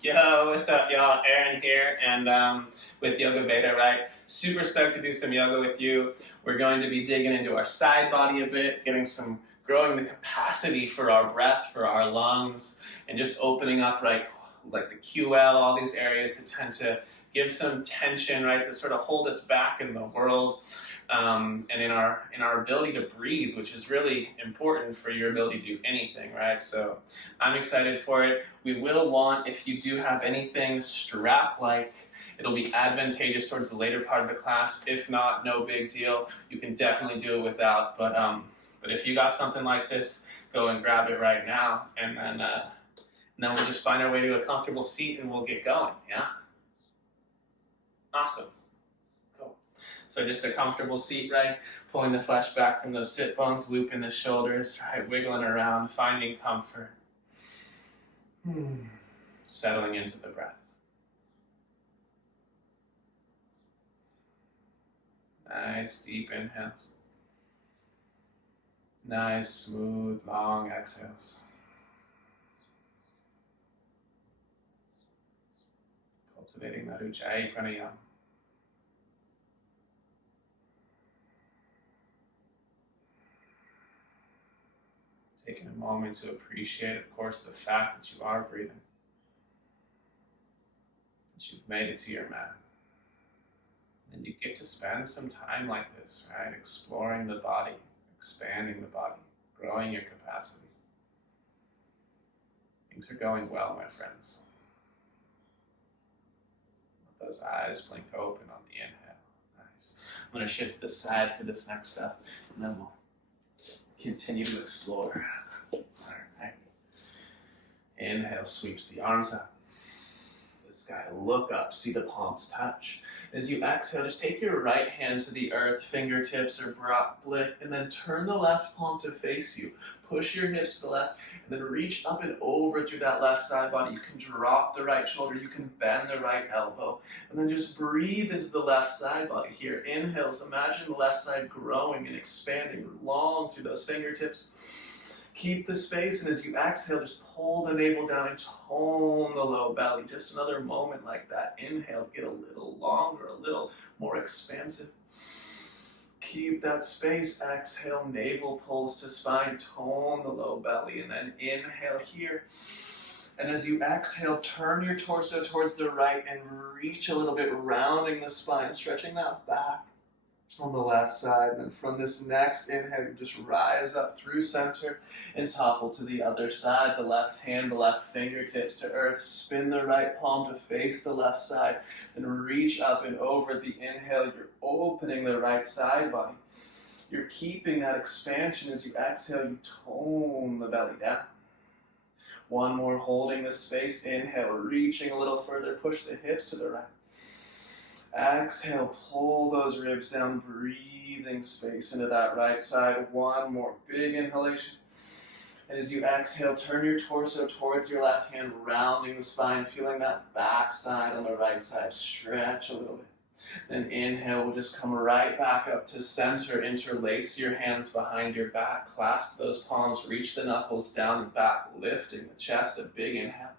Yo, what's up, y'all? Aaron here, and with Yoga Beta, right? Super stoked to do some yoga with you. We're going to be digging into our side body a bit, growing the capacity for our breath, for our lungs, and just opening up, right, like the QL, all these areas that tend to give some tension, right, to sort of hold us back in the world, and in our ability to breathe, which is really important for your ability to do anything, right? So I'm excited for it. We will want, if you do have anything strap-like, it'll be advantageous towards the later part of the class. If not, no big deal. You can definitely do it without. But if you got something like this, go and grab it right now, and then we'll just find our way to a comfortable seat and we'll get going. Yeah. Awesome. Cool. So just a comfortable seat, right? Pulling the flesh back from those sit bones, looping the shoulders, right? Wiggling around, finding comfort. Settling into the breath. Nice deep inhales. Nice, smooth, long exhales. Cultivating that Ujjayi Pranayama. Taking a moment to appreciate, of course, the fact that you are breathing. That you've made it to your mat. And you get to spend some time like this, right? Exploring the body, expanding the body, growing your capacity. Things are going well, my friends. Let those eyes blink open on the inhale. Nice. I'm going to shift to the side for this next step, and then we'll continue to explore. All right. Inhale, sweeps the arms up. The sky, look up, see the palms touch. As you exhale, just take your right hand to the earth, fingertips or blick, and then turn the left palm to face you. Push your hips to the left, and then reach up and over through that left side body. You can drop the right shoulder, you can bend the right elbow, and then just breathe into the left side body here. Inhales, imagine the left side growing and expanding long through those fingertips. Keep the space, and as you exhale, just pull the navel down and tone the low belly. Just another moment like that. Inhale, get a little longer, a little more expansive. Keep that space. Exhale, navel pulls to spine, tone the low belly, and then inhale here. And as you exhale, turn your torso towards the right and reach a little bit, rounding the spine, stretching that back on the left side. And then from this next inhale, you just rise up through center and topple to the other side. The left hand, the left fingertips to earth. Spin the right palm to face the left side. Then reach up and over. The inhale, you're opening the right side body. You're keeping that expansion. As you exhale, you tone the belly down. One more, holding the space. Inhale, reaching a little further. Push the hips to the right. Exhale, pull those ribs down, breathing space into that right side. One more big inhalation. As you exhale, turn your torso towards your left hand, rounding the spine, feeling that back side on the right side. Stretch a little bit. Then inhale, we'll just come right back up to center. Interlace your hands behind your back. Clasp those palms, reach the knuckles down and back, lifting the chest. A big inhale.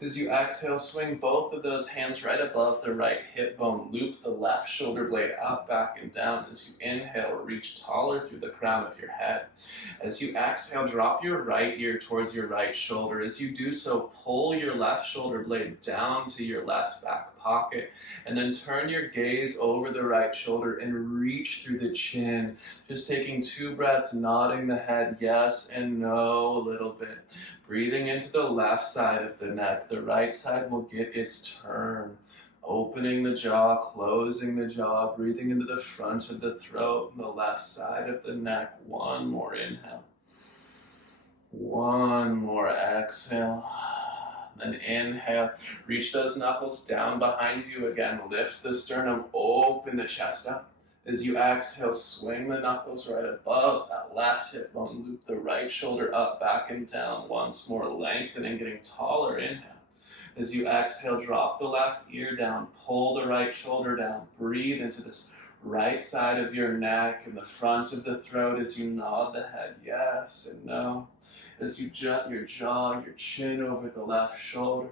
As you exhale, swing both of those hands right above the right hip bone. Loop the left shoulder blade up, back, and down. As you inhale, reach taller through the crown of your head. As you exhale, drop your right ear towards your right shoulder. As you do so, pull your left shoulder blade down to your left back pocket. And then turn your gaze over the right shoulder and reach through the chin. Just taking 2 breaths, nodding the head yes and no a little bit. Breathing into the left side of the neck. The right side will get its turn. Opening the jaw, closing the jaw, breathing into the front of the throat and the left side of the neck. One more inhale. One more exhale. Then inhale. Reach those knuckles down behind you again. Lift the sternum, open the chest up. As you exhale, swing the knuckles right above that left hip bone. Loop the right shoulder up, back, and down. Once more, lengthening, getting taller. Inhale. As you exhale, drop the left ear down. Pull the right shoulder down. Breathe into this right side of your neck and the front of the throat as you nod the head yes and no. As you jut your jaw, your chin over the left shoulder.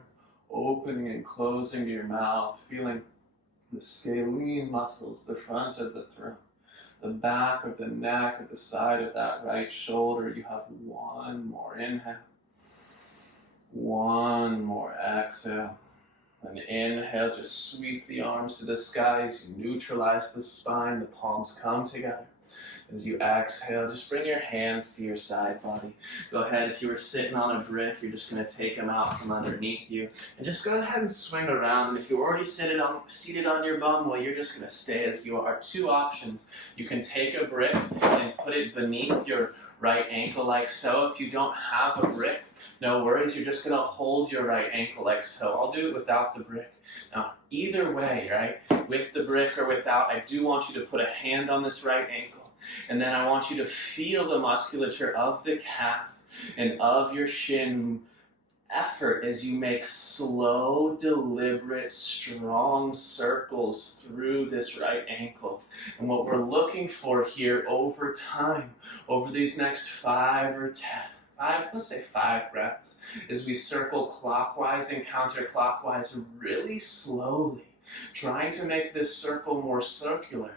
opening and closing to your mouth, feeling the scalene muscles, the front of the throat, the back of the neck, at the side of that right shoulder. You have one more inhale, one more exhale. And inhale, just sweep the arms to the sky as you neutralize the spine, the palms come together. As you exhale, just bring your hands to your side body. Go ahead, if you were sitting on a brick, you're just going to take them out from underneath you. And just go ahead and swing around. And if you're already seated on your bum, well, you're just going to stay as you are. Two options. You can take a brick and put it beneath your right ankle like so. If you don't have a brick, no worries. You're just going to hold your right ankle like so. I'll do it without the brick. Now, either way, right, with the brick or without, I do want you to put a hand on this right ankle. And then I want you to feel the musculature of the calf and of your shin effort as you make slow, deliberate, strong circles through this right ankle. And what we're looking for here over time, over these next 5 or 10, let's say 5 breaths, is we circle clockwise and counterclockwise really slowly, trying to make this circle more circular.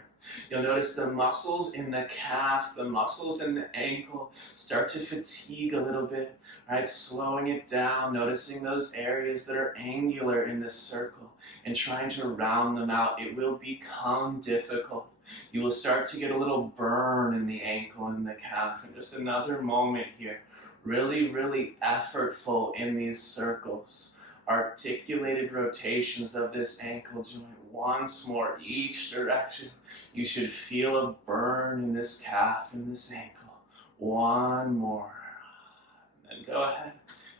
You'll notice the muscles in the calf, the muscles in the ankle start to fatigue a little bit, right? Slowing it down, noticing those areas that are angular in this circle and trying to round them out. It will become difficult. You will start to get a little burn in the ankle and the calf. And just another moment here, really, really effortful in these circles. Articulated rotations of this ankle joint once more each direction. You should feel a burn in this calf and this ankle. One more. And then go ahead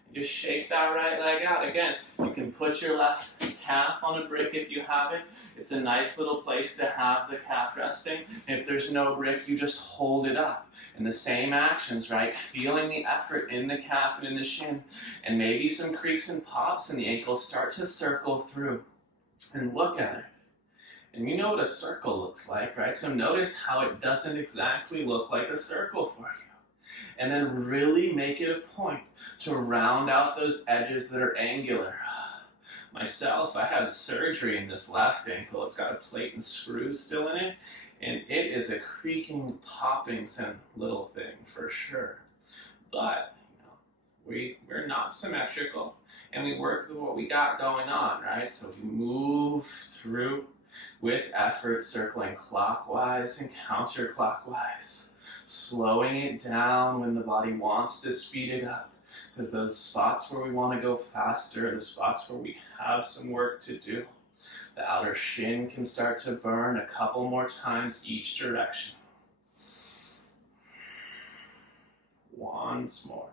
and just shake that right leg out. Again, you can put your left calf on a brick if you have it. It's a nice little place to have the calf resting. If there's no brick, you just hold it up. And the same actions, right? Feeling the effort in the calf and in the shin. And maybe some creaks and pops in the ankles. Start to circle through and look at it. And you know what a circle looks like, right? So notice how it doesn't exactly look like a circle for you. And then really make it a point to round out those edges that are angular. Myself, I had surgery in this left ankle. It's got a plate and screws still in it. And it is a creaking, popping little thing for sure. But we're not symmetrical. And we work with what we got going on, right? So we move through with effort, circling clockwise and counterclockwise, slowing it down when the body wants to speed it up, because those spots where we want to go faster are the spots where we have some work to do. The outer shin can start to burn a couple more times each direction. Once more.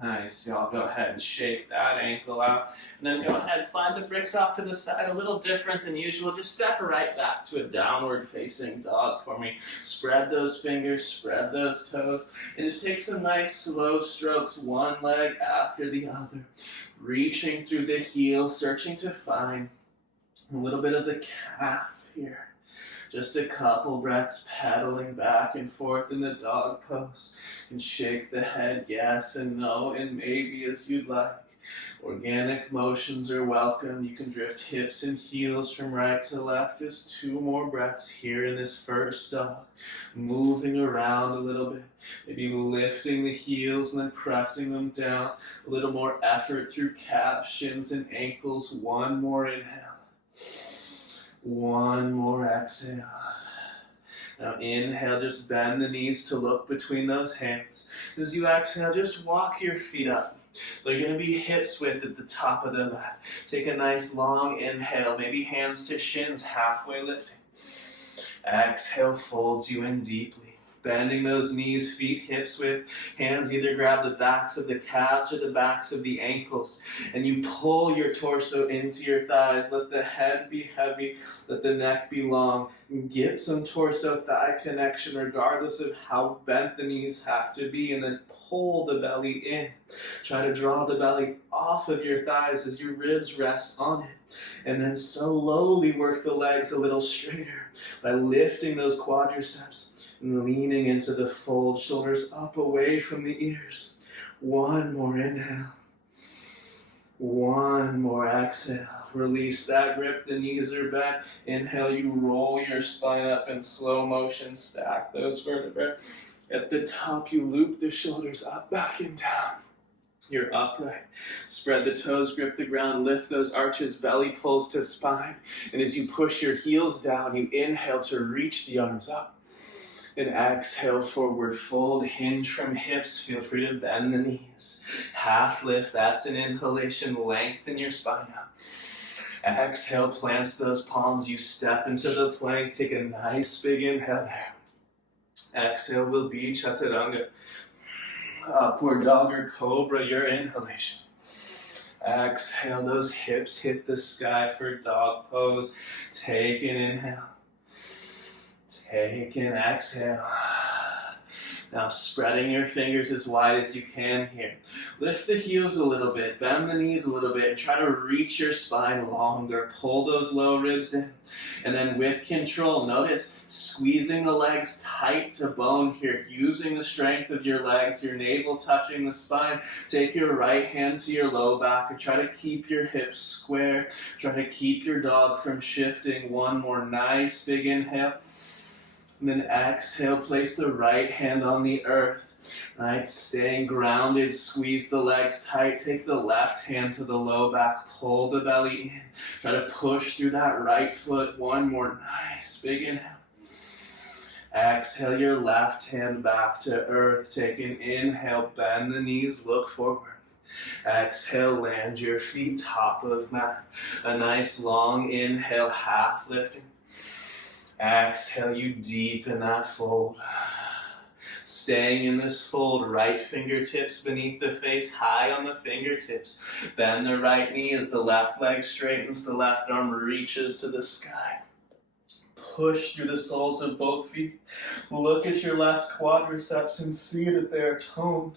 Nice, y'all go ahead and shake that ankle out. And then go ahead, slide the bricks off to the side, a little different than usual. Just step right back to a downward facing dog for me. Spread those fingers, spread those toes, and just take some nice slow strokes, one leg after the other. Reaching through the heel, searching to find a little bit of the calf here. Just a couple breaths pedaling back and forth in the dog pose. And shake the head yes and no and maybe as you'd like. Organic motions are welcome. You can drift hips and heels from right to left. Just 2 more breaths here in this first dog. Moving around a little bit. Maybe lifting the heels and then pressing them down. A little more effort through calves, shins, and ankles. One more inhale. One more exhale. Now inhale, just bend the knees to look between those hands. As you exhale, just walk your feet up. They're going to be hips width at the top of the mat. Take a nice long inhale, maybe hands to shins, halfway lifting. Exhale, folds you in deeply. Bending those knees, feet, hips width. Hands either grab the backs of the calves or the backs of the ankles. And you pull your torso into your thighs. Let the head be heavy. Let the neck be long. Get some torso-thigh connection regardless of how bent the knees have to be. And then pull the belly in. Try to draw the belly off of your thighs as your ribs rest on it. And then slowly work the legs a little straighter by lifting those quadriceps and leaning into the fold, shoulders up away from the ears. One more inhale. One more exhale. Release that grip, the knees are bent. Inhale, you roll your spine up in slow motion, stack those vertebrae. At the top, you loop the shoulders up, back, and down. You're upright. Spread the toes, grip the ground, lift those arches, belly pulls to spine. And as you push your heels down, you inhale to reach the arms up. And exhale, forward fold, hinge from hips. Feel free to bend the knees. Half lift, that's an inhalation. Lengthen your spine out. Exhale, plants those palms. You step into the plank. Take a nice big inhale there. Exhale will be chaturanga. Upward dog or cobra, your inhalation. Exhale, those hips hit the sky for dog pose. Take an inhale. Take an exhale. Now spreading your fingers as wide as you can here. Lift the heels a little bit, bend the knees a little bit, and try to reach your spine longer. Pull those low ribs in. And then with control, notice squeezing the legs tight to bone here, using the strength of your legs, your navel touching the spine. Take your right hand to your low back and try to keep your hips square. Try to keep your dog from shifting. One more nice big inhale. And then exhale, place the right hand on the earth, right? Staying grounded, squeeze the legs tight. Take the left hand to the low back, pull the belly in. Try to push through that right foot. One more nice big inhale. Exhale your left hand back to earth. Take an inhale, bend the knees, look forward. Exhale, land your feet top of mat. A nice long inhale, half lifting. Exhale, you deepen that fold. Staying in this fold, right fingertips beneath the face, high on the fingertips. Bend the right knee as the left leg straightens, the left arm reaches to the sky. Push through the soles of both feet. Look at your left quadriceps and see that they're toned.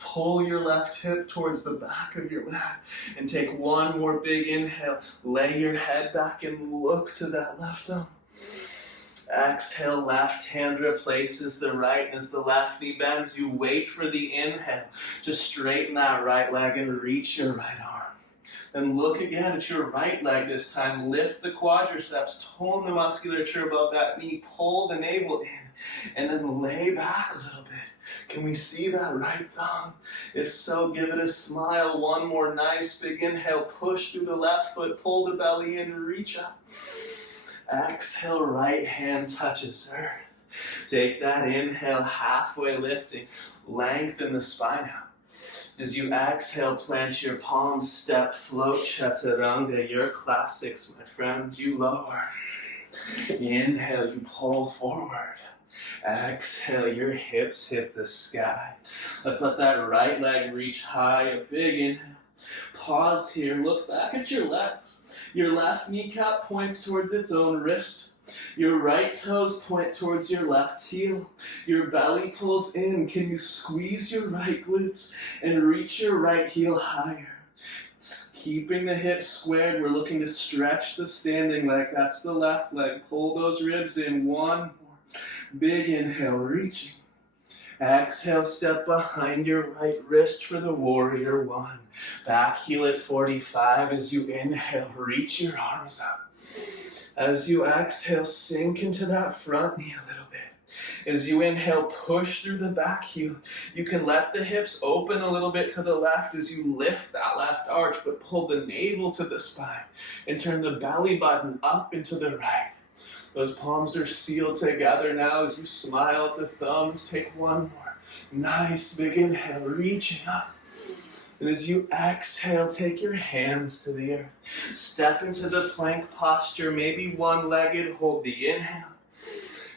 Pull your left hip towards the back of your mat and take one more big inhale. Lay your head back and look to that left thumb. Exhale, left hand replaces the right, and as the left knee bends, you wait for the inhale. Just straighten that right leg and reach your right arm. And look again at your right leg this time. Lift the quadriceps, tone the musculature above that knee, pull the navel in, and then lay back a little bit. Can we see that right thumb? If so, give it a smile. One more nice big inhale. Push through the left foot, pull the belly in, reach up. Exhale, right hand touches earth. Take that inhale, halfway lifting. Lengthen the spine out. As you exhale, plant your palms, step, float, chaturanga. Your classics, my friends, you lower. Inhale, you pull forward. Exhale, your hips hit the sky. Let's let that right leg reach high, a big inhale. Pause here, look back at your legs. Your left kneecap points towards its own wrist. Your right toes point towards your left heel. Your belly pulls in. Can you squeeze your right glutes and reach your right heel higher? Keeping the hips squared, we're looking to stretch the standing leg. That's the left leg. Pull those ribs in. One more. Big inhale, reaching. Exhale, step behind your right wrist for the warrior one. Back heel at 45 as you inhale, reach your arms up. As you exhale, sink into that front knee a little bit. As you inhale, push through the back heel. You can let the hips open a little bit to the left as you lift that left arch, but pull the navel to the spine and turn the belly button up into the right. Those palms are sealed together now as you smile at the thumbs. Take one more. Nice big inhale, reaching up. And as you exhale, take your hands to the earth. Step into the plank posture, maybe one-legged. Hold the inhale.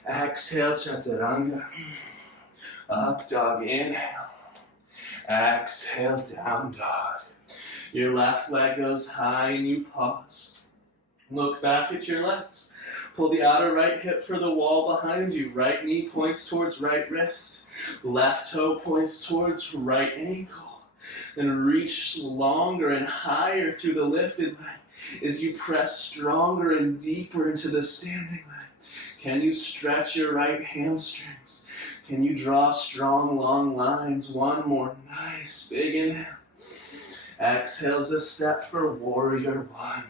Exhale, chaturanga. Up dog, inhale. Exhale, down dog. Your left leg goes high and you pause. Look back at your legs. Pull the outer right hip for the wall behind you. Right knee points towards right wrist. Left toe points towards right ankle. Then reach longer and higher through the lifted leg as you press stronger and deeper into the standing leg. Can you stretch your right hamstrings? Can you draw strong, long lines? One more nice big inhale. Exhale's a step for warrior one.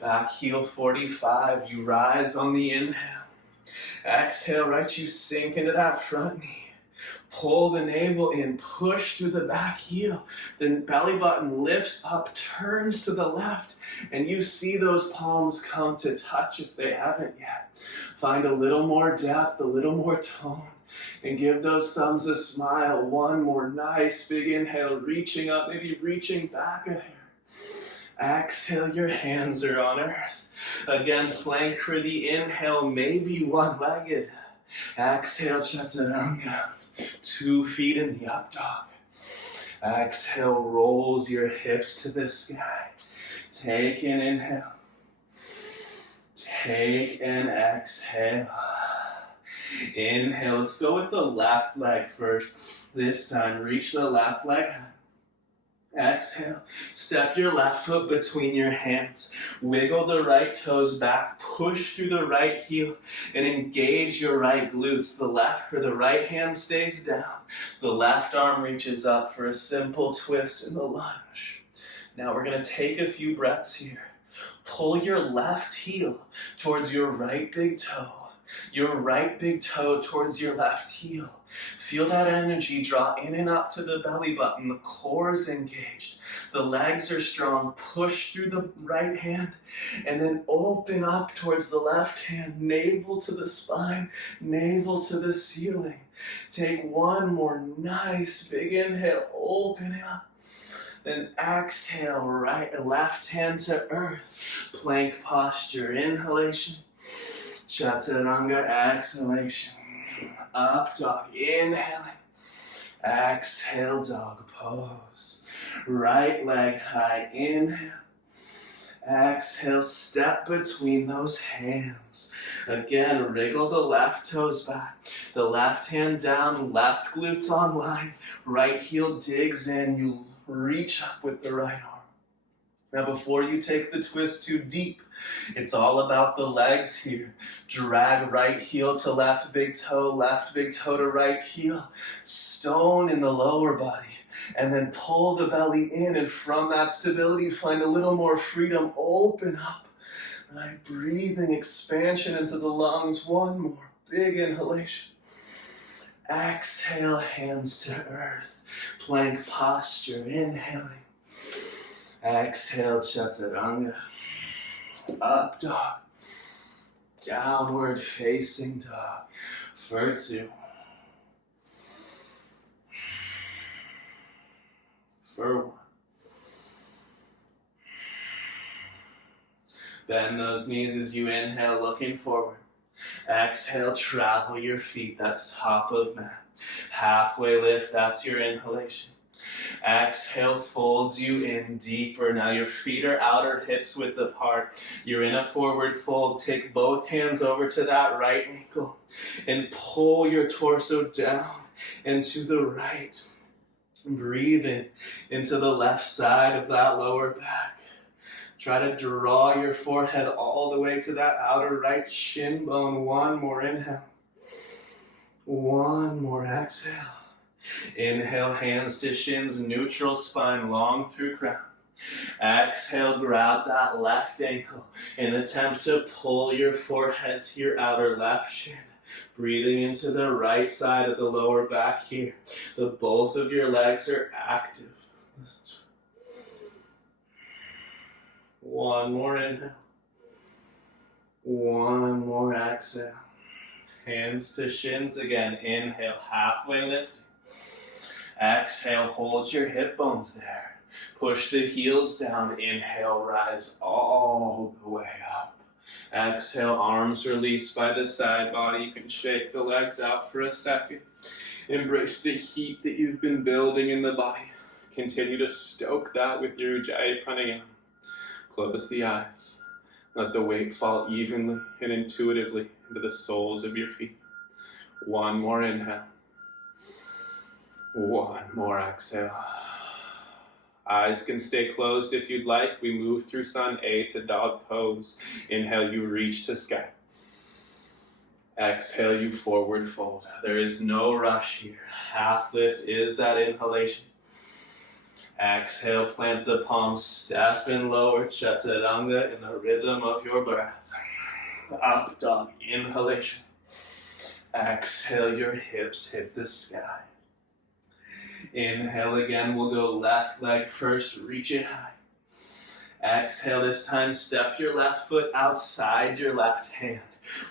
Back heel 45, you rise on the inhale. Exhale, right, you sink into that front knee. Pull the navel in, push through the back heel. Then belly button lifts up, turns to the left, and you see those palms come to touch if they haven't yet. Find a little more depth, a little more tone, and give those thumbs a smile. One more nice big inhale, reaching up, maybe reaching back a hair. Exhale, your hands are on earth. Again, plank for the inhale, maybe one-legged. Exhale, chaturanga. 2 feet in the up dog. Exhale, rolls your hips to the sky. Take an inhale. Take an exhale. Inhale, let's go with the left leg first. This time, reach the left leg high. Exhale, step your left foot between your hands. Wiggle the right toes back, push through the right heel, and engage your right glutes. The left or the right hand stays down. The left arm reaches up for a simple twist in the lunge. Now we're going to take a few breaths here. Pull your left heel towards your right big toe. Your right big toe towards your left heel. Feel that energy draw in and up to the belly button. The core is engaged. The legs are strong. Push through the right hand and then open up towards the left hand. Navel to the spine, navel to the ceiling. Take one more nice big inhale. Open up. Then exhale, right, left hand to earth. Plank posture, inhalation. Chaturanga, exhalation. Up dog, inhaling. Exhale, dog pose. Right leg high, inhale. Exhale, step between those hands. Again, wriggle the left toes back. The left hand down, left glutes online. Right heel digs in, you reach up with the right arm. Now before you take the twist too deep, it's all about the legs here. Drag right heel to left big toe to right heel. Stone in the lower body. And then pull the belly in, and from that stability, find a little more freedom. Open up. Right, breathing expansion into the lungs. One more big inhalation. Exhale, hands to earth. Plank posture, inhaling. Exhale, chaturanga. Up dog. Downward facing dog. For 2. For 1. Bend those knees as you inhale, looking forward. Exhale, travel your feet. That's top of mat. Halfway lift, that's your inhalation. Exhale, folds you in deeper. Now your feet are outer hips width apart. You're in a forward fold. Take both hands over to that right ankle and pull your torso down and to the right. Breathe in into the left side of that lower back. Try to draw your forehead all the way to that outer right shin bone. One more inhale. One more exhale. Inhale, hands to shins, neutral spine, long through crown. Exhale, grab that left ankle and attempt to pull your forehead to your outer left shin. Breathing into the right side of the lower back here. Both of your legs are active. One more inhale. One more exhale. Hands to shins again. Inhale, halfway lift. Exhale, hold your hip bones there. Push the heels down. Inhale, rise all the way up. Exhale, arms released by the side body. You can shake the legs out for a second. Embrace the heat that you've been building in the body. Continue to stoke that with your Ujjayi Pranayama. Close the eyes. Let the weight fall evenly and intuitively into the soles of your feet. One more inhale. One more exhale. Eyes can stay closed if you'd like. We move through Sun A to dog pose. Inhale, you reach to sky. Exhale, you forward fold. There is no rush here. Half lift is that inhalation. Exhale, plant the palms, step and lower chaturanga in the rhythm of your breath. Up dog, inhalation. Exhale, your hips hit the sky. Inhale again, we'll go left leg first, reach it high. Exhale this time, step your left foot outside your left hand.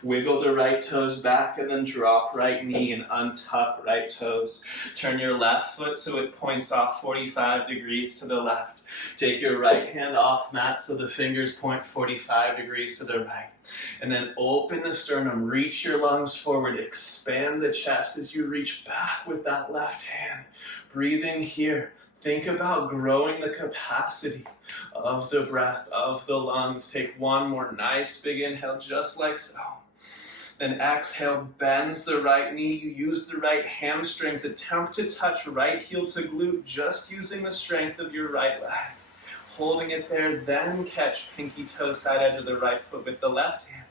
Wiggle the right toes back and then drop right knee and untuck right toes. Turn your left foot so it points off 45 degrees to the left. Take your right hand off mat so the fingers point 45 degrees to the right. And then open the sternum, reach your lungs forward, expand the chest as you reach back with that left hand. Breathing here. Think about growing the capacity of the breath, of the lungs. Take one more nice big inhale, just like so. Then exhale, bends the right knee. You use the right hamstrings. Attempt to touch right heel to glute, just using the strength of your right leg. Holding it there, then catch pinky toe side edge of the right foot with the left hand.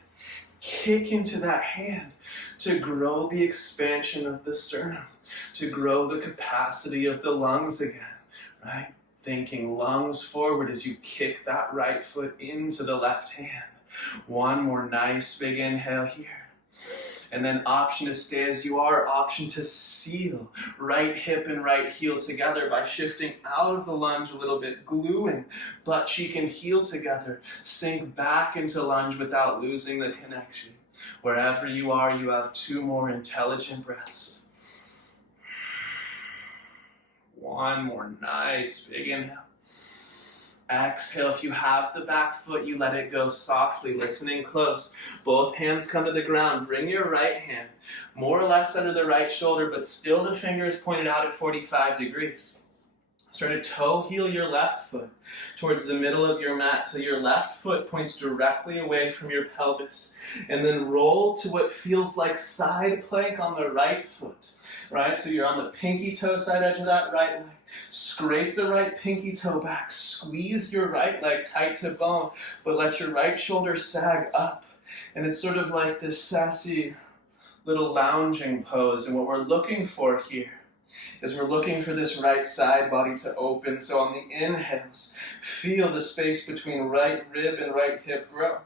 Kick into that hand to grow the expansion of the sternum, to grow the capacity of the lungs again. Right? Thinking lungs forward as you kick that right foot into the left hand. One more nice big inhale here. And then option to stay as you are, option to seal right hip and right heel together by shifting out of the lunge a little bit, gluing butt cheek and heel together. Sink back into lunge without losing the connection. Wherever you are, you have 2 more intelligent breaths. One more nice big inhale. Exhale, if you have the back foot, you let it go softly, listening close. Both hands come to the ground. Bring your right hand more or less under the right shoulder, but still the fingers pointed out at 45 degrees. Start to toe heel your left foot towards the middle of your mat till your left foot points directly away from your pelvis. And then roll to what feels like side plank on the right foot. Right? So you're on the pinky toe side edge of that right leg. Scrape the right pinky toe back. Squeeze your right leg tight to bone, but let your right shoulder sag up. And it's sort of like this sassy little lounging pose. And what we're looking for here is we're looking for this right side body to open. So on the inhales, feel the space between right rib and right hip grow.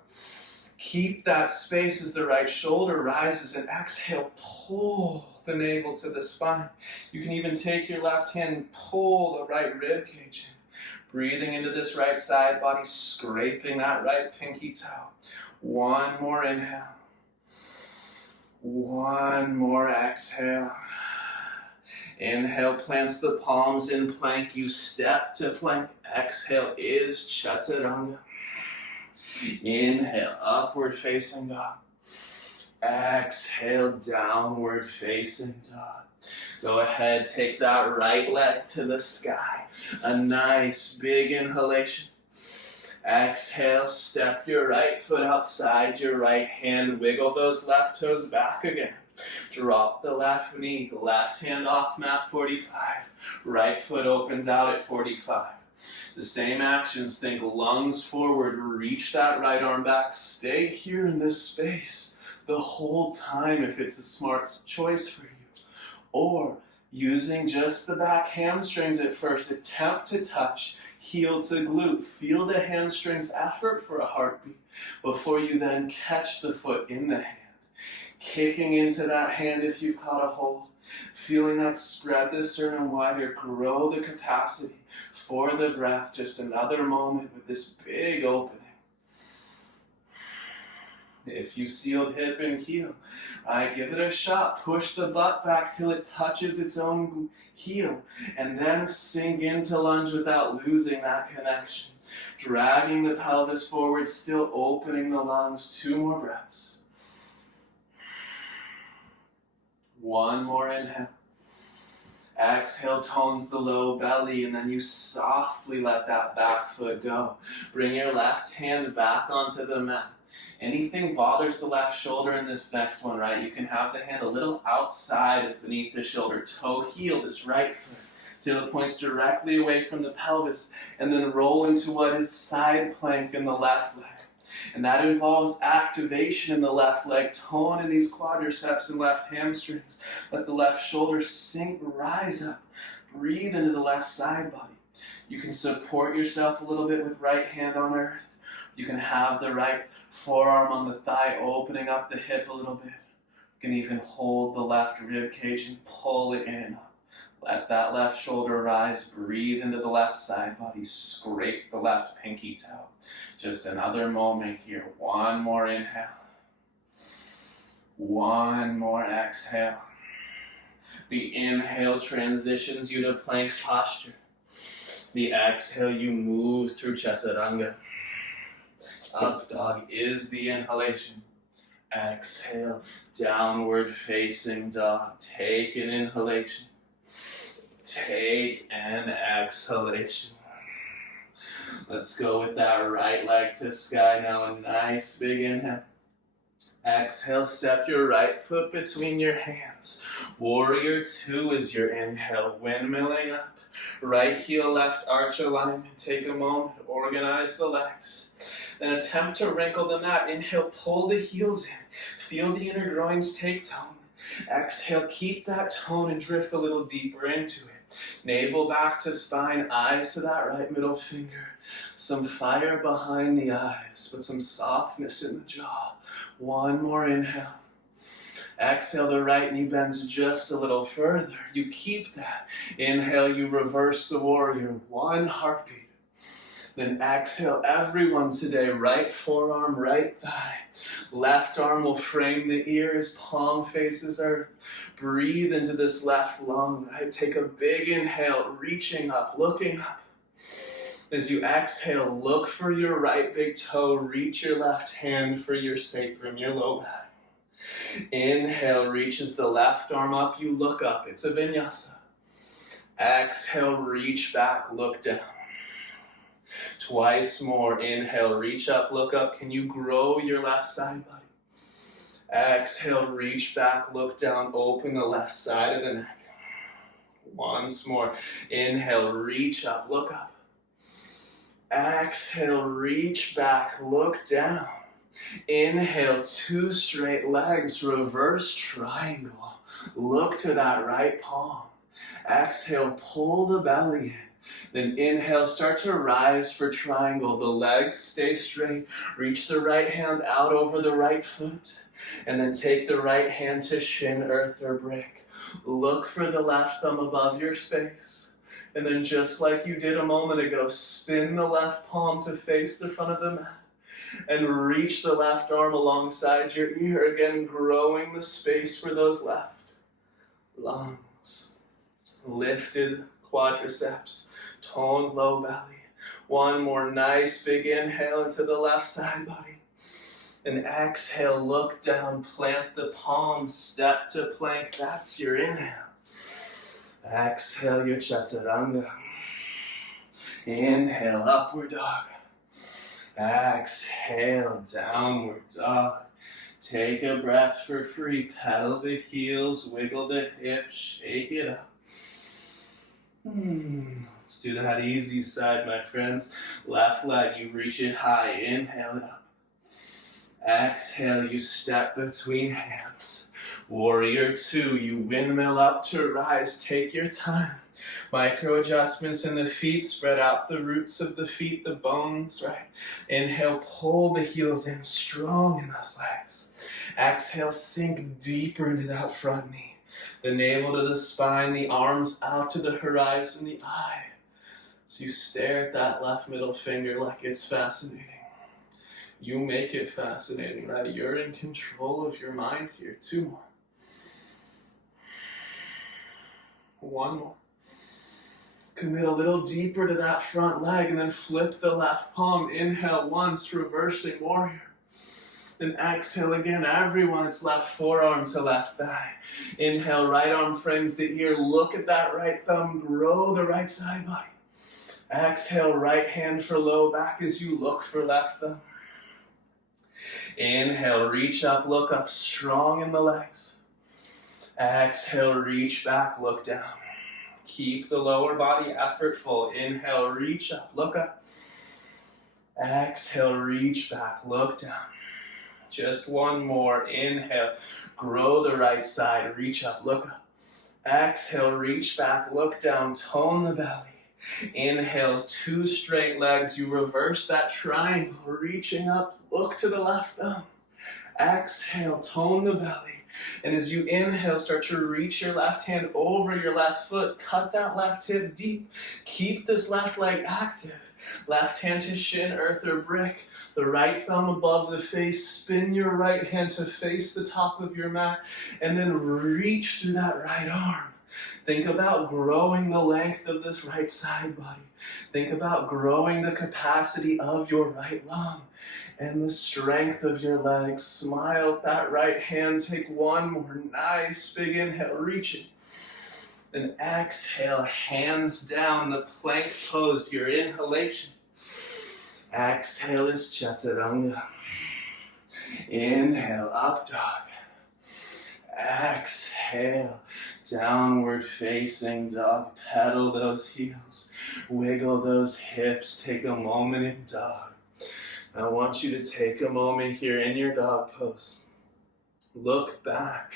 Keep that space as the right shoulder rises, and exhale, pull the navel to the spine. You can even take your left hand and pull the right rib cage in. Breathing into this right side body, scraping that right pinky toe. One more inhale. One more exhale. Inhale, plants the palms in plank. You step to plank. Exhale is chaturanga. Inhale, upward facing dog. Exhale, downward facing dog. Go ahead, take that right leg to the sky. A nice big inhalation. Exhale, step your right foot outside your right hand. Wiggle those left toes back again. Drop the left knee, left hand off mat 45. Right foot opens out at 45. The same actions, think lungs forward, reach that right arm back, stay here in this space the whole time if it's a smart choice for you. Or using just the back hamstrings at first, attempt to touch heel to glute. Feel the hamstrings effort for a heartbeat before you then catch the foot in the hand. Kicking into that hand if you caught a hold. Feeling that spread the sternum wider, grow the capacity for the breath. Just another moment with this big opening. If you sealed hip and heel, give it a shot. Push the butt back till it touches its own heel. And then sink into lunge without losing that connection. Dragging the pelvis forward, still opening the lungs. 2 more breaths. One more inhale. Exhale, tones the low belly, and then you softly let that back foot go. Bring your left hand back onto the mat. Anything bothers the left shoulder in this next one, right? You can have the hand a little outside of beneath the shoulder. Toe heel this right foot till it points directly away from the pelvis, and then roll into what is side plank in the left leg. And that involves activation in the left leg, tone in these quadriceps and left hamstrings. Let the left shoulder sink, rise up. Breathe into the left side body. You can support yourself a little bit with right hand on earth. You can have the right forearm on the thigh, opening up the hip a little bit. You can even hold the left rib cage and pull it in and up. Let that left shoulder rise. Breathe into the left side body. Scrape the left pinky toe. Just another moment here. One more inhale. One more exhale. The inhale transitions you to plank posture. The exhale, you move through chaturanga. Up dog is the inhalation. Exhale, downward facing dog. Take an inhalation. Take an exhalation. Let's go with that right leg to sky now. A nice big inhale. Exhale, step your right foot between your hands. Warrior 2 is your inhale. Windmilling up. Right heel, left arch alignment. Take a moment, organize the legs. Then attempt to wrinkle the mat. Inhale, pull the heels in. Feel the inner groins take tone. Exhale, keep that tone and drift a little deeper into it. Navel back to spine, eyes to that right middle finger. Some fire behind the eyes, but some softness in the jaw. One more inhale. Exhale, the right knee bends just a little further. You keep that. Inhale, you reverse the warrior. One heartbeat. Then exhale, everyone today, right forearm, right thigh. Left arm will frame the ears, palm faces earth. Breathe into this left lung. Right? Take a big inhale, reaching up, looking up. As you exhale, look for your right big toe. Reach your left hand for your sacrum, your low back. Inhale, reaches the left arm up. You look up. It's a vinyasa. Exhale, reach back, look down. Twice more. Inhale, reach up, look up. Can you grow your left side body? Exhale, reach back, look down, open the left side of the neck. Once more. Inhale, reach up, look up. Exhale, reach back, look down. Inhale, 2 straight legs, reverse triangle. Look to that right palm. Exhale, pull the belly in. Then inhale, start to rise for triangle. The legs stay straight. Reach the right hand out over the right foot. And then take the right hand to shin, earth, or brick. Look for the left thumb above your space. And then just like you did a moment ago, spin the left palm to face the front of the mat. And reach the left arm alongside your ear. Again, growing the space for those left lungs. Lifted quadriceps. Toned low belly. One more nice big inhale into the left side body. And exhale, look down, plant the palms, step to plank. That's your inhale. Exhale, your chaturanga. Inhale, upward dog. Exhale, downward dog. Take a breath for free. Pedal the heels, wiggle the hips, shake it up. Let's do that easy side, my friends. Left leg, you reach it high. Inhale it up. Exhale, you step between hands. Warrior 2, you windmill up to rise. Take your time. Micro adjustments in the feet. Spread out the roots of the feet, the bones, right? Inhale, pull the heels in, strong in those legs. Exhale, sink deeper into that front knee. The navel to the spine, the arms out to the horizon, the eye. So you stare at that left middle finger like it's fascinating. You make it fascinating, right? You're in control of your mind here. 2 more. 1 more. Commit a little deeper to that front leg and then flip the left palm. Inhale once, reversing warrior. Then exhale again, everyone. It's left forearm to left thigh. Inhale, right arm frames the ear. Look at that right thumb. Grow the right side body. Exhale, right hand for low back as you look for left thumb. Inhale, reach up, look up, strong in the legs. Exhale, reach back, look down. Keep the lower body effortful. Inhale, reach up, look up. Exhale, reach back, look down. Just 1 more. Inhale, grow the right side, reach up, look up. Exhale, reach back, look down, tone the belly. Inhale, 2 straight legs. You reverse that triangle, reaching up, look to the left thumb. Exhale, tone the belly. And as you inhale, start to reach your left hand over your left foot. Cut that left hip deep. Keep this left leg active. Left hand to shin, earth or brick. The right thumb above the face. Spin your right hand to face the top of your mat. And then reach through that right arm. Think about growing the length of this right side body. Think about growing the capacity of your right lung and the strength of your legs. Smile at that right hand. Take one more nice big inhale, reach it. Then exhale, hands down, the plank pose, your inhalation. Exhale is chaturanga. Inhale, up dog. Exhale, downward facing dog. Pedal those heels, wiggle those hips. Take a moment in dog. I want you to take a moment here in your dog pose. Look back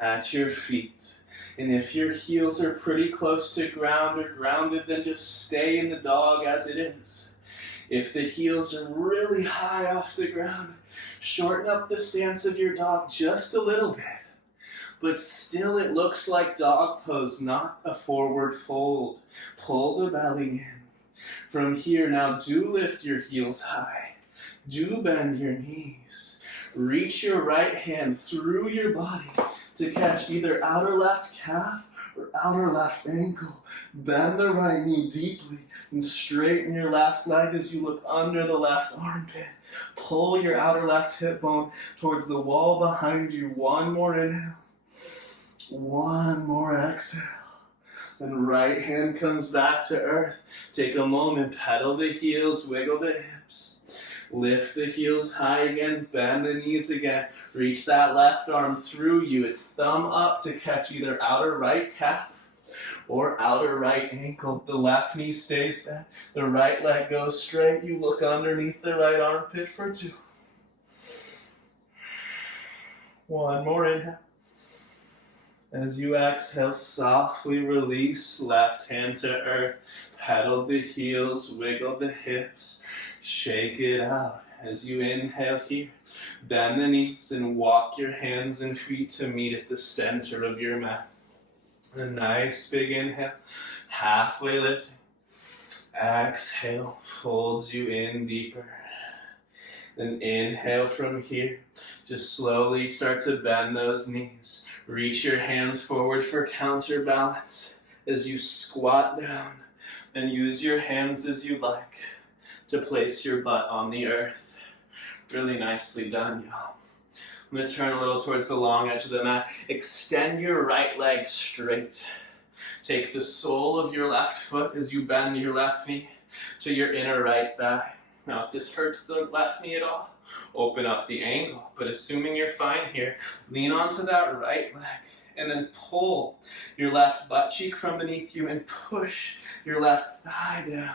at your feet. And if your heels are pretty close to ground or grounded, then just stay in the dog as it is. If the heels are really high off the ground, shorten up the stance of your dog just a little bit. But still it looks like dog pose, not a forward fold. Pull the belly in. From here, now do lift your heels high. Do bend your knees. Reach your right hand through your body to catch either outer left calf or outer left ankle. Bend the right knee deeply and straighten your left leg as you look under the left armpit. Pull your outer left hip bone towards the wall behind you. One more inhale. One more exhale. Then right hand comes back to earth. Take a moment, pedal the heels, wiggle the hips. Lift the heels high again, bend the knees again. Reach that left arm through you. It's thumb up to catch either outer right calf or outer right ankle. The left knee stays bent. The right leg goes straight. You look underneath the right armpit for 2. One more inhale. As you exhale, softly release left hand to earth. Pedal the heels, wiggle the hips. Shake it out as you inhale here. Bend the knees and walk your hands and feet to meet at the center of your mat. A nice big inhale, halfway lifting. Exhale, folds you in deeper. Then inhale from here. Just slowly start to bend those knees. Reach your hands forward for counterbalance as you squat down. And use your hands as you like to place your butt on the earth. Really nicely done, y'all. I'm going to turn a little towards the long edge of the mat. Extend your right leg straight. Take the sole of your left foot as you bend your left knee to your inner right thigh. Now, if this hurts the left knee at all, open up the ankle. But assuming you're fine here, lean onto that right leg and then pull your left butt cheek from beneath you and push your left thigh down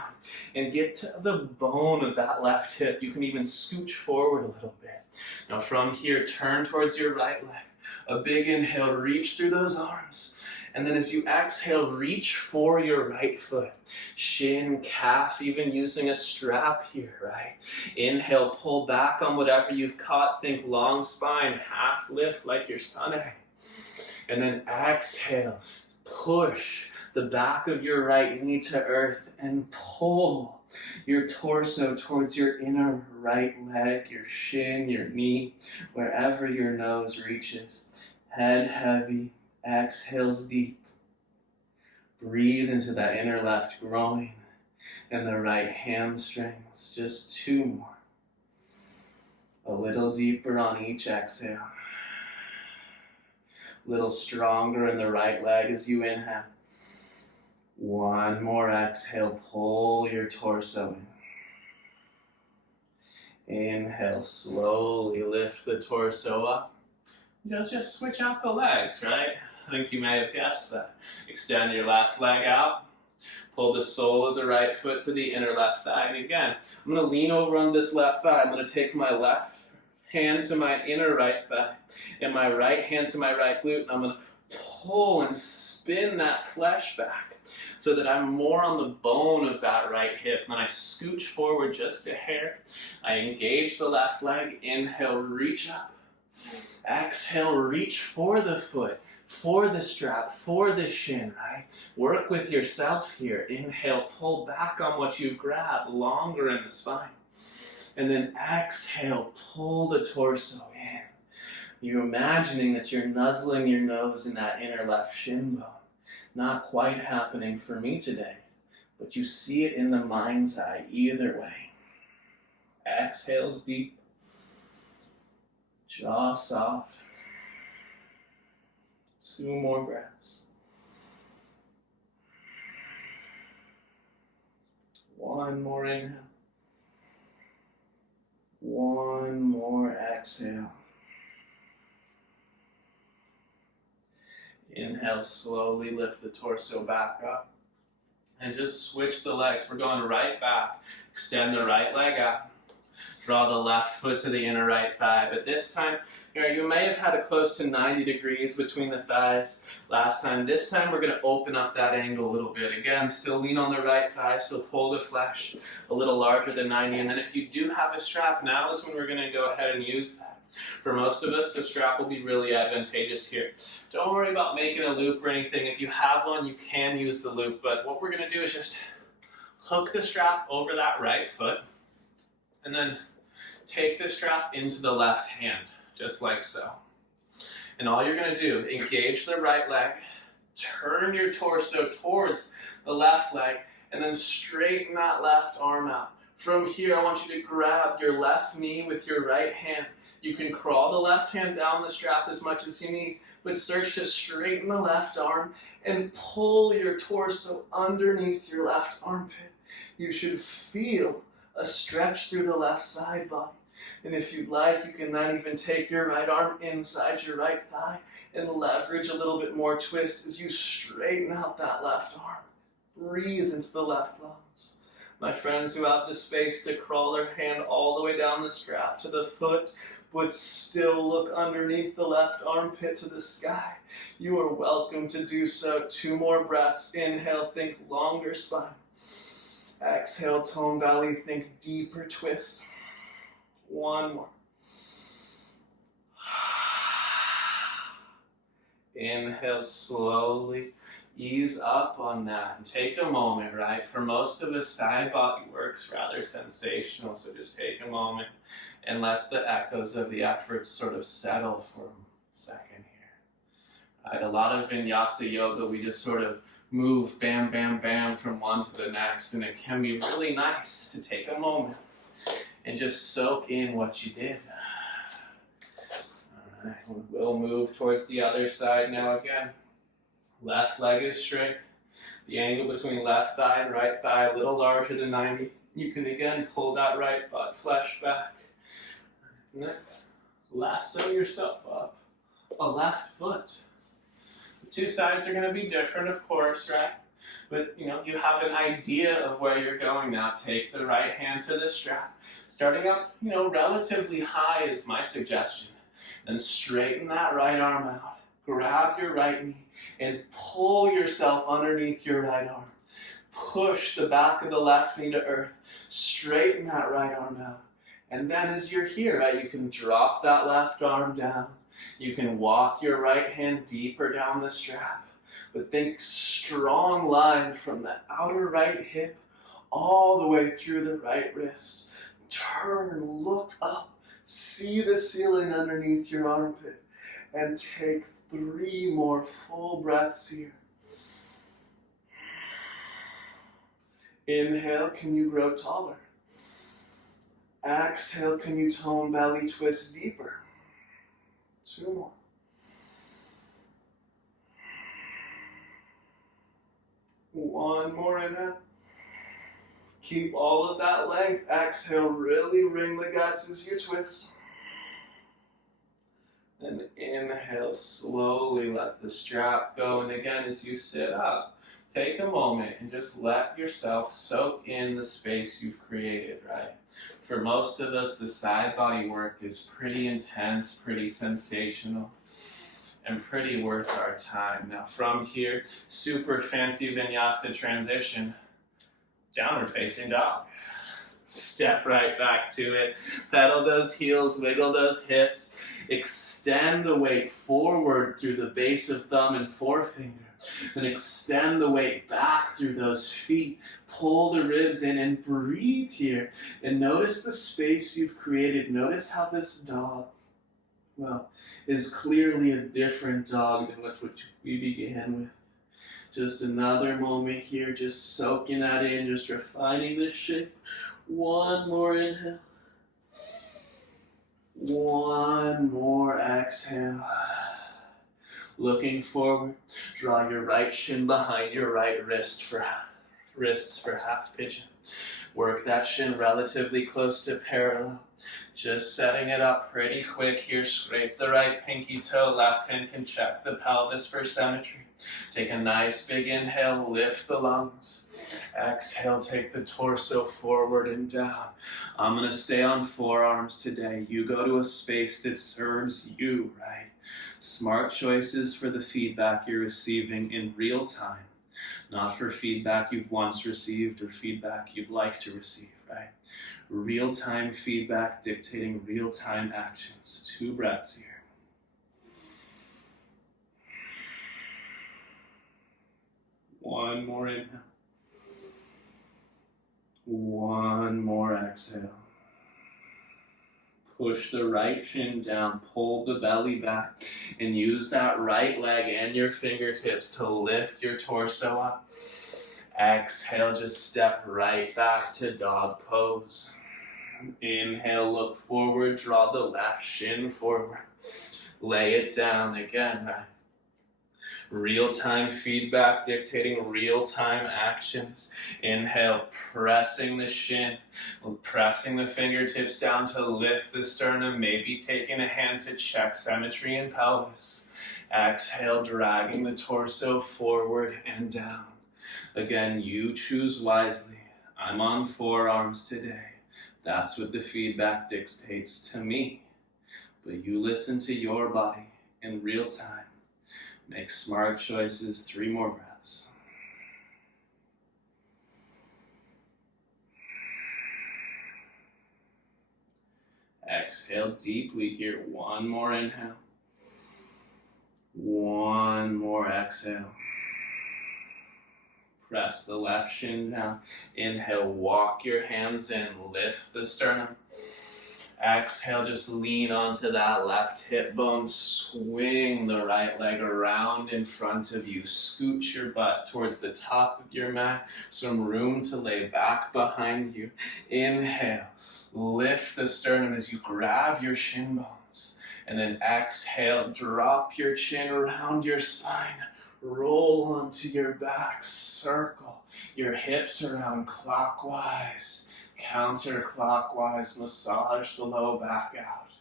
and get to the bone of that left hip. You can even scooch forward a little bit. Now from here, turn towards your right leg. A big inhale, reach through those arms. And then as you exhale, reach for your right foot. Shin, calf, even using a strap here, right? Inhale, pull back on whatever you've caught. Think long spine, half lift like your sun egg. And then exhale, push the back of your right knee to earth and pull your torso towards your inner right leg, your shin, your knee, wherever your nose reaches. Head heavy, exhales deep. Breathe into that inner left groin and the right hamstrings. Just 2 more. A little deeper on each exhale. A little stronger in the right leg as you inhale. 1 more exhale, pull your torso in. Inhale, slowly lift the torso up. Just switch out the legs, right? I think you may have guessed that. Extend your left leg out. Pull the sole of the right foot to the inner left thigh. And again, I'm going to lean over on this left thigh. I'm going to take my left hand to my inner right thigh and my right hand to my right glute. And I'm going to pull and spin that flesh back so that I'm more on the bone of that right hip. And then I scooch forward just a hair. I engage the left leg. Inhale, reach up. Exhale, reach for the foot, for the strap, for the shin, right? Work with yourself here. Inhale, pull back on what you've grabbed, longer in the spine. And then exhale, pull the torso in. You're imagining that you're nuzzling your nose in that inner left shin bone. Not quite happening for me today, but you see it in the mind's eye either way. Exhales deep. Jaw soft. 2 more breaths. 1 more inhale. 1 more exhale. Inhale, slowly lift the torso back up. And just switch the legs. We're going right back. Extend the right leg out. Draw the left foot to the inner right thigh. But this time, you may have had it close to 90 degrees between the thighs last time. This time, we're going to open up that angle a little bit. Again, still lean on the right thigh. Still pull the flesh a little larger than 90. And then if you do have a strap, now is when we're going to go ahead and use that. For most of us, the strap will be really advantageous here. Don't worry about making a loop or anything. If you have one, you can use the loop. But what we're going to do is just hook the strap over that right foot. And then take the strap into the left hand, just like so. And all you're going to do, engage the right leg, turn your torso towards the left leg, and then straighten that left arm out. From here, I want you to grab your left knee with your right hand. You can crawl the left hand down the strap as much as you need, but search to straighten the left arm and pull your torso underneath your left armpit. You should feel a stretch through the left side body. And if you'd like, you can then even take your right arm inside your right thigh and leverage a little bit more twist as you straighten out that left arm. Breathe into the left lungs. My friends who have the space to crawl their hand all the way down the strap to the foot, but still look underneath the left armpit to the sky, you are welcome to do so. 2 more breaths. Inhale, think longer spine. Exhale, tone belly, think deeper twist. 1 more. Inhale slowly, ease up on that, and take a moment, right? For most of us, side body work's rather sensational, so just take a moment and let the echoes of the effort sort of settle for a second here. Right? A lot of Vinyasa yoga, we just sort of move bam, bam, bam from one to the next, and it can be really nice to take a moment and just soak in what you did. All right, we'll move towards the other side now again. Left leg is straight. The angle between left thigh and right thigh a little larger than 90. You can again pull that right butt flesh back. And then lasso yourself up a left foot. The 2 sides are going to be different, of course, right? But you have an idea of where you're going now. Take the right hand to the strap. Starting up, relatively high is my suggestion. Then straighten that right arm out. Grab your right knee and pull yourself underneath your right arm. Push the back of the left knee to earth. Straighten that right arm out. And then as you're here, right, you can drop that left arm down. You can walk your right hand deeper down the strap. But think strong line from the outer right hip all the way through the right wrist. Turn, look up, see the ceiling underneath your armpit, and take 3 more full breaths here. Inhale, can you grow taller? Exhale, can you tone belly twist deeper? 2 more. One more inhale. Keep all of that length. Exhale, really ring the guts as you twist. And inhale, slowly let the strap go. And again, as you sit up, take a moment and just let yourself soak in the space you've created, right? For most of us, the side body work is pretty intense, pretty sensational. and pretty worth our time. Now from here, super fancy vinyasa transition, downward facing dog. Step right back to it. Pedal those heels, wiggle those hips. Extend the weight forward through the base of thumb and forefinger. Then extend the weight back through those feet. Pull the ribs in and breathe here. And notice the space you've created. Notice how this dog, well, is clearly a different dog than what we began with. Just another moment here, just soaking that in, just refining the shape. One more inhale. One more exhale. Looking forward, draw your right shin behind your right wrists for half pigeon. Work that shin relatively close to parallel. Just setting it up pretty quick here. Scrape the right pinky toe. Left hand can check the pelvis for symmetry. Take a nice big inhale. Lift the lungs. Exhale. Take the torso forward and down. I'm going to stay on forearms today. You go to a space that serves you, right? Smart choices for the feedback you're receiving in real time. Not for feedback you've once received or feedback you'd like to receive, right? Real-time feedback dictating real-time actions. 2 breaths here. One more inhale. One more exhale. Push the right shin down, pull the belly back, and use that right leg and your fingertips to lift your torso up. Exhale, just step right back to dog pose. Inhale, look forward, draw the left shin forward. Lay it down again, right? Real-time feedback dictating real-time actions. Inhale, pressing the shin, pressing the fingertips down to lift the sternum, maybe taking a hand to check symmetry in pelvis. Exhale, dragging the torso forward and down. Again, you choose wisely. I'm on forearms today. That's what the feedback dictates to me. But you listen to your body in real time. Make smart choices. 3 more breaths. Exhale deeply here. One more inhale. One more exhale. Press the left shin down. Inhale, walk your hands in. Lift the sternum. Exhale, just lean onto that left hip bone. Swing the right leg around in front of you. Scoot your butt towards the top of your mat. Some room to lay back behind you. Inhale, lift the sternum as you grab your shin bones. And then exhale, drop your chin around your spine. Roll onto your back. Circle your hips around clockwise. Counterclockwise, massage the low back out.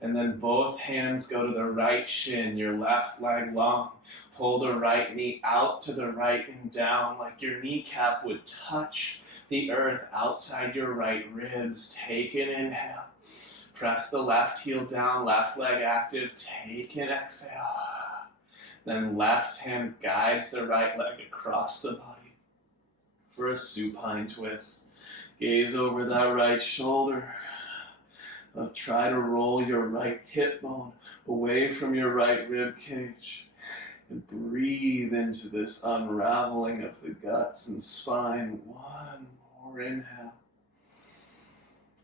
And then both hands go to the right shin, your left leg long. Pull the right knee out to the right and down like your kneecap would touch the earth outside your right ribs. Take an inhale. Press the left heel down, left leg active. Take an exhale. Then left hand guides the right leg across the body for a supine twist. Gaze over that right shoulder. Try to roll your right hip bone away from your right rib cage. And breathe into this unraveling of the guts and spine. One more inhale.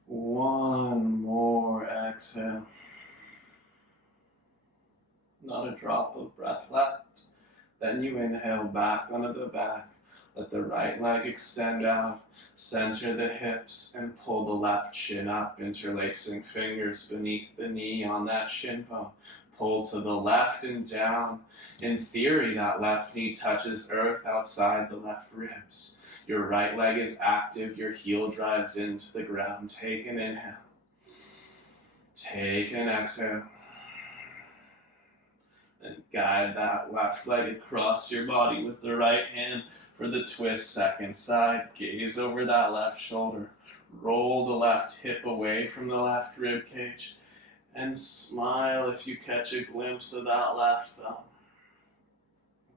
One more exhale. Not a drop of breath left. Then you inhale back onto the back. Let the right leg extend out. Center the hips and pull the left shin up, interlacing fingers beneath the knee on that shin bone. Pull to the left and down. In theory, that left knee touches earth outside the left ribs. Your right leg is active. Your heel drives into the ground. Take an inhale. Take an exhale. And guide that left leg across your body with the right hand for the twist. Second side. Gaze over that left shoulder. Roll the left hip away from the left rib cage. And smile if you catch a glimpse of that left thumb.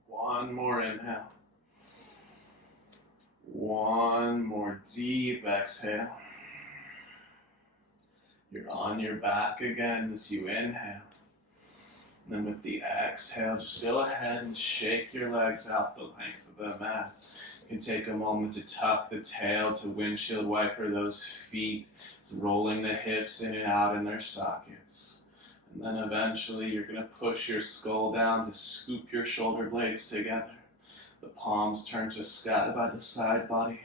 One more inhale. One more deep exhale. You're on your back again as you inhale. And then with the exhale, just go ahead and shake your legs out the length of the mat. You can take a moment to tuck the tail, to windshield wiper those feet, rolling the hips in and out in their sockets. And then eventually you're going to push your skull down to scoop your shoulder blades together. The palms turn to sky by the side body.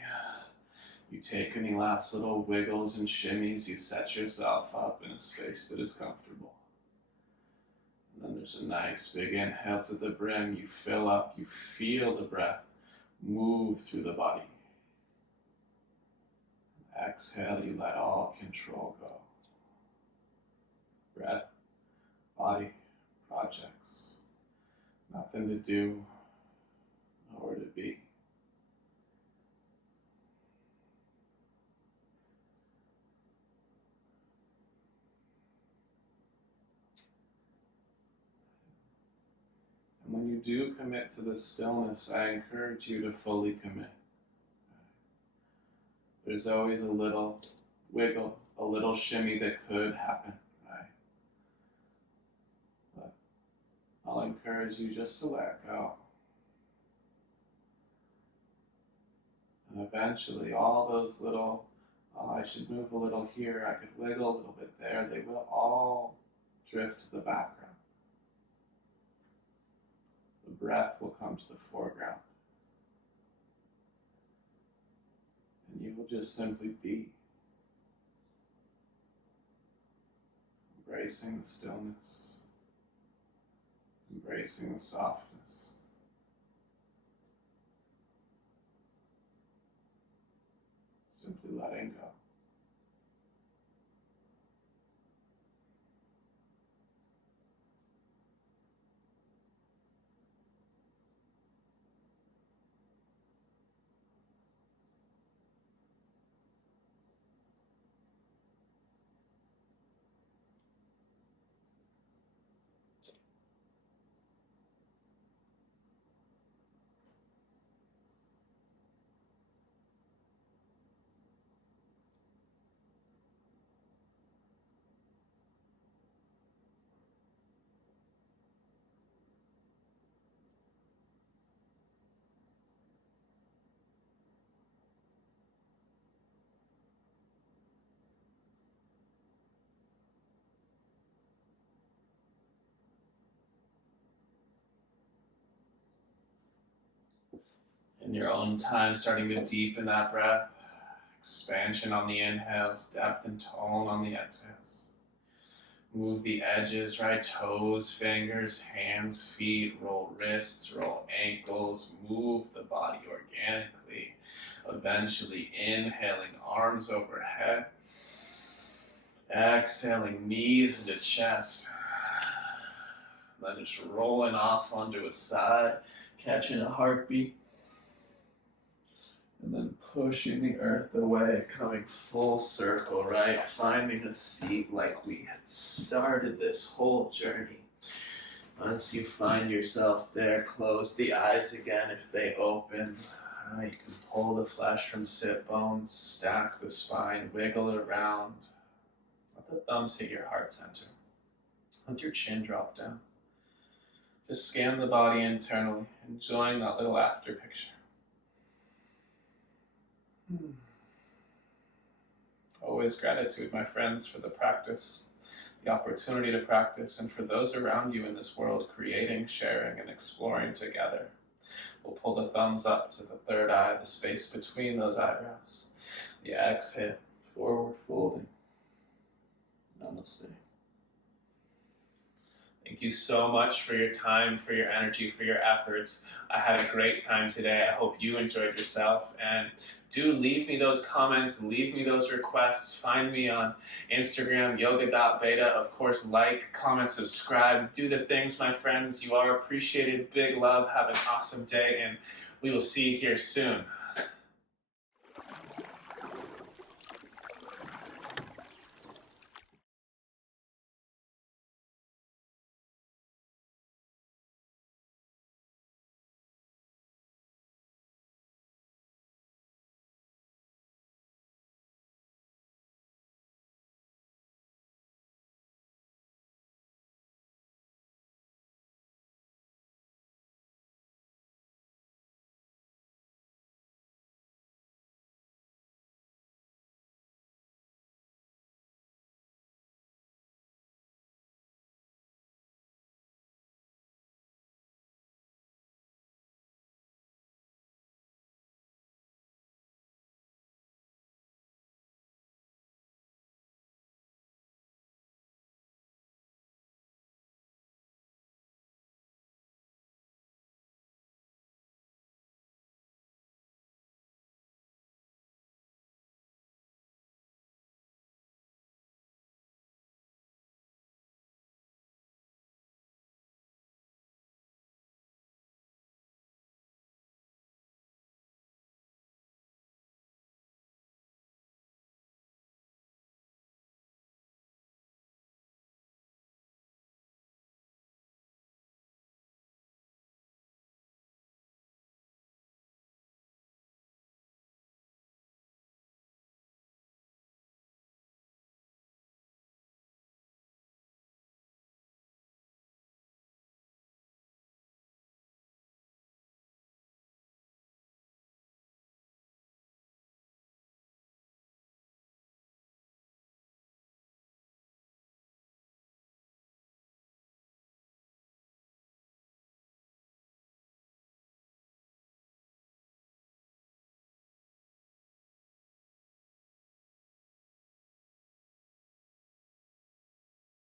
You take any last little wiggles and shimmies, you set yourself up in a space that is comfortable. And then there's a nice big inhale to the brim. You fill up, you feel the breath move through the body. Exhale, you let all control go. Breath, body, projects. Nothing to do, nowhere to be. And when you do commit to the stillness, I encourage you to fully commit. There's always a little wiggle, a little shimmy that could happen, right? But I'll encourage you just to let go. And eventually all those little, oh, I should move a little here, I could wiggle a little bit there, they will all drift to the background. The breath will come to the foreground. And you will just simply be, embracing the stillness, embracing the softness. Simply letting go. In your own time, starting to deepen that breath. Expansion on the inhales, depth and tone on the exhales. Move the edges, right? Toes, fingers, hands, feet, roll wrists, roll ankles, move the body organically. Eventually inhaling, arms overhead. Exhaling, knees into chest. Then just rolling off onto a side, catching a heartbeat. And then pushing the earth away, coming full circle, right? Finding a seat like we had started this whole journey. Once you find yourself there, close the eyes again if they open. You can pull the flesh from sit bones, stack the spine, wiggle around. Let the thumbs hit your heart center. Let your chin drop down. Just scan the body internally, enjoying that little after picture. Always gratitude, my friends, for the practice, the opportunity to practice, and for those around you in this world creating, sharing, and exploring together. We'll pull the thumbs up to the third eye, the space between those eyebrows. The exhale, forward folding. Namaste. Thank you so much for your time, for your energy, for your efforts. I had a great time today. I hope you enjoyed yourself. And do leave me those comments, leave me those requests. Find me on Instagram, yoga.beta. Of course, like, comment, subscribe. Do the things, my friends. You are appreciated. Big love. Have an awesome day. And we will see you here soon.